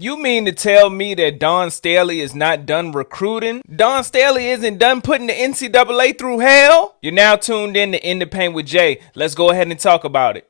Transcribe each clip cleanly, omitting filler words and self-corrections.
You mean to tell me that Dawn Staley is not done recruiting? Dawn Staley isn't done putting the NCAA through hell? You're now tuned in the Paint with Jay. Let's go ahead and talk about it.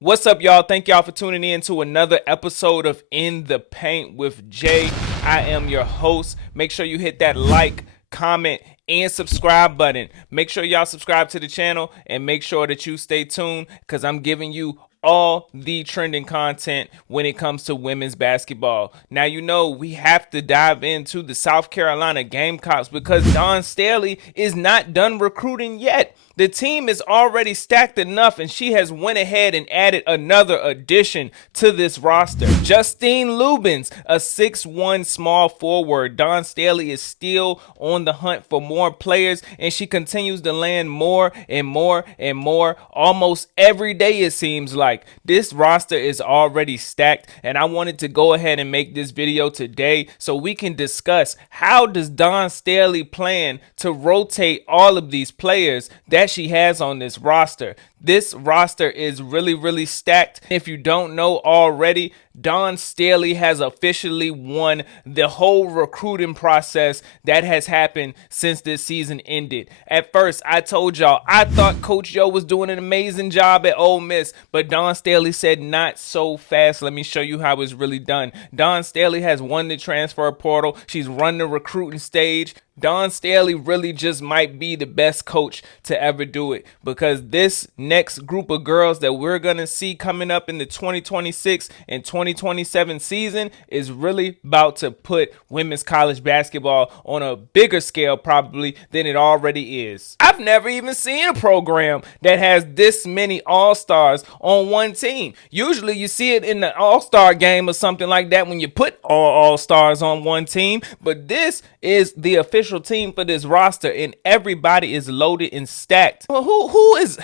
What's up, y'all? Thank y'all for tuning in to another episode of In the Paint with Jay. I am your host. Make sure you hit that like, comment, and subscribe button. Make sure y'all subscribe to the channel and make sure that you stay tuned because I'm giving you all the trending content when it comes to women's basketball. Now, you know, we have to dive into the South Carolina Gamecocks because Dawn Staley is not done recruiting yet. The team is already stacked enough, and she has went ahead and added another addition to this roster. Justine Loubens, a 6'1" small forward. Dawn Staley is still on the hunt for more players, and she continues to land more and more and more almost every day, it seems like. This roster is already stacked, and I wanted to go ahead and make this video today so we can discuss how does Dawn Staley plan to rotate all of these players that she has on this roster. This roster is really stacked. If you don't know already, Dawn Staley has officially won the whole recruiting process that has happened since this season ended. At first, I told y'all I thought Coach Yo was doing an amazing job at Ole Miss, but Dawn Staley said not so fast. Let me show you how it's really done. Dawn Staley has won the transfer portal. She's run the recruiting stage. Dawn Staley really just might be the best coach to ever do it because this next group of girls that we're going to see coming up in the 2026 and 2027 season is really about to put women's college basketball on a bigger scale probably than it already is. I've never even seen a program that has this many all-stars on one team. Usually you see it in the all-star game or something like that when you put all all-stars on one team, but this is the official team for this roster, and everybody is loaded and stacked. Well, who is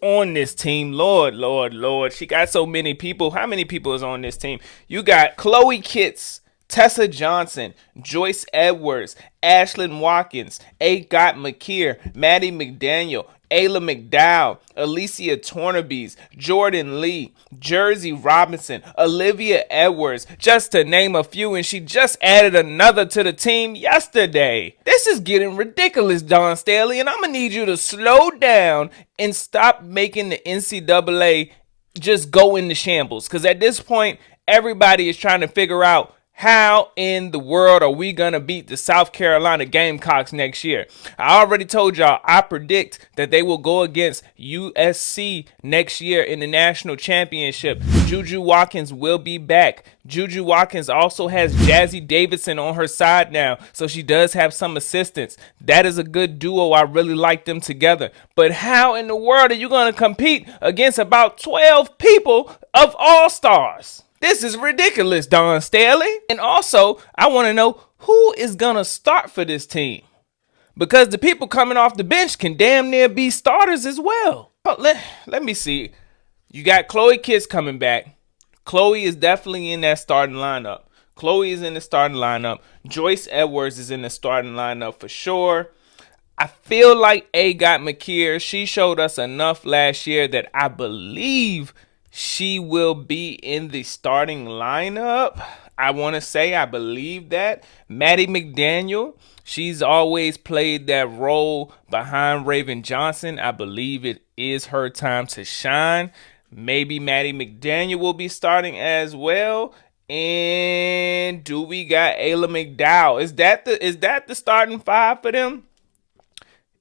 on this team? Lord, she got so many people. How many people is on this team? You got Chloe Kitts, Tessa Johnson, Joyce Edwards, Ashlyn Watkins, Agat McKeer, Maddie McDaniel, Ayla McDowell, Alicia Tournebize, Jordan Lee, Jersey Robinson, Olivia Edwards, just to name a few, and she just added another to the team yesterday. This is getting ridiculous, Dawn Staley, and I'm going to need you to slow down and stop making the NCAA just go into shambles, because at this point, everybody is trying to figure out how in the world are we going to beat the South Carolina Gamecocks next year? I already told y'all I predict that they will go against USC next year in the national championship. Juju Watkins will be back. Juju Watkins also has Jazzy Davidson on her side now, so she does have some assistance. That is a good duo. I really like them together. But how in the world are you going to compete against about 12 people of all-stars? This is ridiculous, Dawn Staley. And also, I want to know who is going to start for this team. Because the people coming off the bench can damn near be starters as well. But let me see. You got Chloe Kitts coming back. Chloe is definitely in that starting lineup. Chloe is in the starting lineup. Joyce Edwards is in the starting lineup for sure. I feel like Agat McKeer, she showed us enough last year that I believe she will be in the starting lineup. I want to say I believe that. Maddie McDaniel, she's always played that role behind Raven Johnson. I believe it is her time to shine. Maybe Maddie McDaniel will be starting as well. And do we got Ayla McDowell? Is that the starting five for them?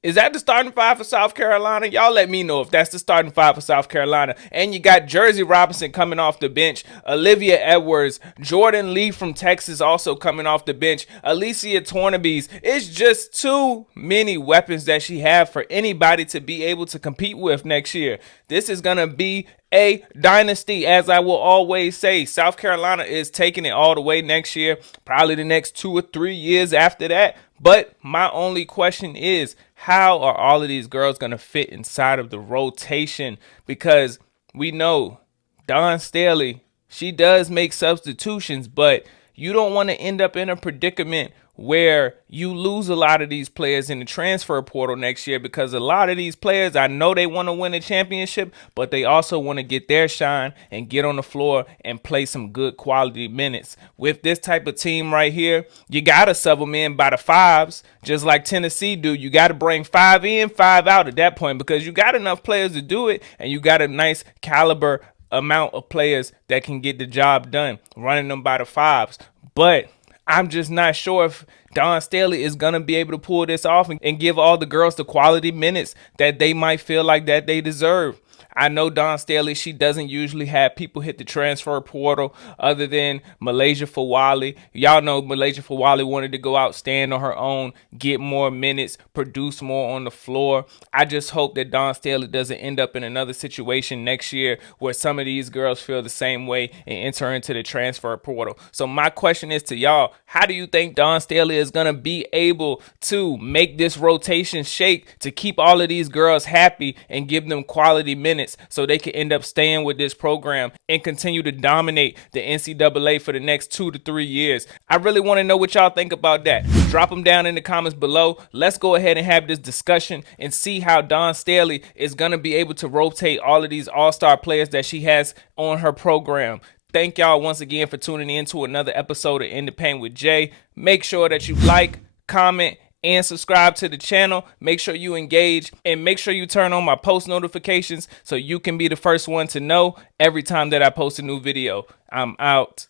Is that the starting five for South Carolina? Y'all let me know if that's the starting five for South Carolina. And you got Jersey Robinson coming off the bench. Olivia Edwards. Jordan Lee from Texas also coming off the bench. Alicia Tournebize. It's just too many weapons that she have for anybody to be able to compete with next year. This is going to be a dynasty, as I will always say. South Carolina is taking it all the way next year. Probably the next 2 or 3 years after that. But my only question is, how are all of these girls going to fit inside of the rotation? Because we know Dawn Staley, she does make substitutions, but you don't want to end up in a predicament where you lose a lot of these players in the transfer portal next year, because a lot of these players, I know they want to win a championship, but they also want to get their shine and get on the floor and play some good quality minutes. With this type of team right here, you got to sub them in by the fives, just like Tennessee do. You got to bring 5 in, 5 out at that point, because you got enough players to do it, and you got a nice caliber amount of players that can get the job done, running them by the fives. But I'm just not sure if Dawn Staley is going to be able to pull this off and give all the girls the quality minutes that they might feel like that they deserve. I know Dawn Staley, she doesn't usually have people hit the transfer portal other than Malaysia Fawali. Y'all know Malaysia Fawali wanted to go out, stand on her own, get more minutes, produce more on the floor. I just hope that Dawn Staley doesn't end up in another situation next year where some of these girls feel the same way and enter into the transfer portal. So my question is to y'all, how do you think Dawn Staley is going to be able to make this rotation shake to keep all of these girls happy and give them quality minutes so they can end up staying with this program and continue to dominate the NCAA for the next 2 to 3 years? I really want to know what y'all think about that. Drop them down in the comments below. Let's go ahead and have this discussion and see how Dawn Staley is going to be able to rotate all of these all-star players that she has on her program. Thank y'all once again for tuning in to another episode of In the Paint with Jay. Make sure that you like, comment, and subscribe to the channel. Make sure you engage and make sure you turn on my post notifications so you can be the first one to know every time that I post a new video. I'm out.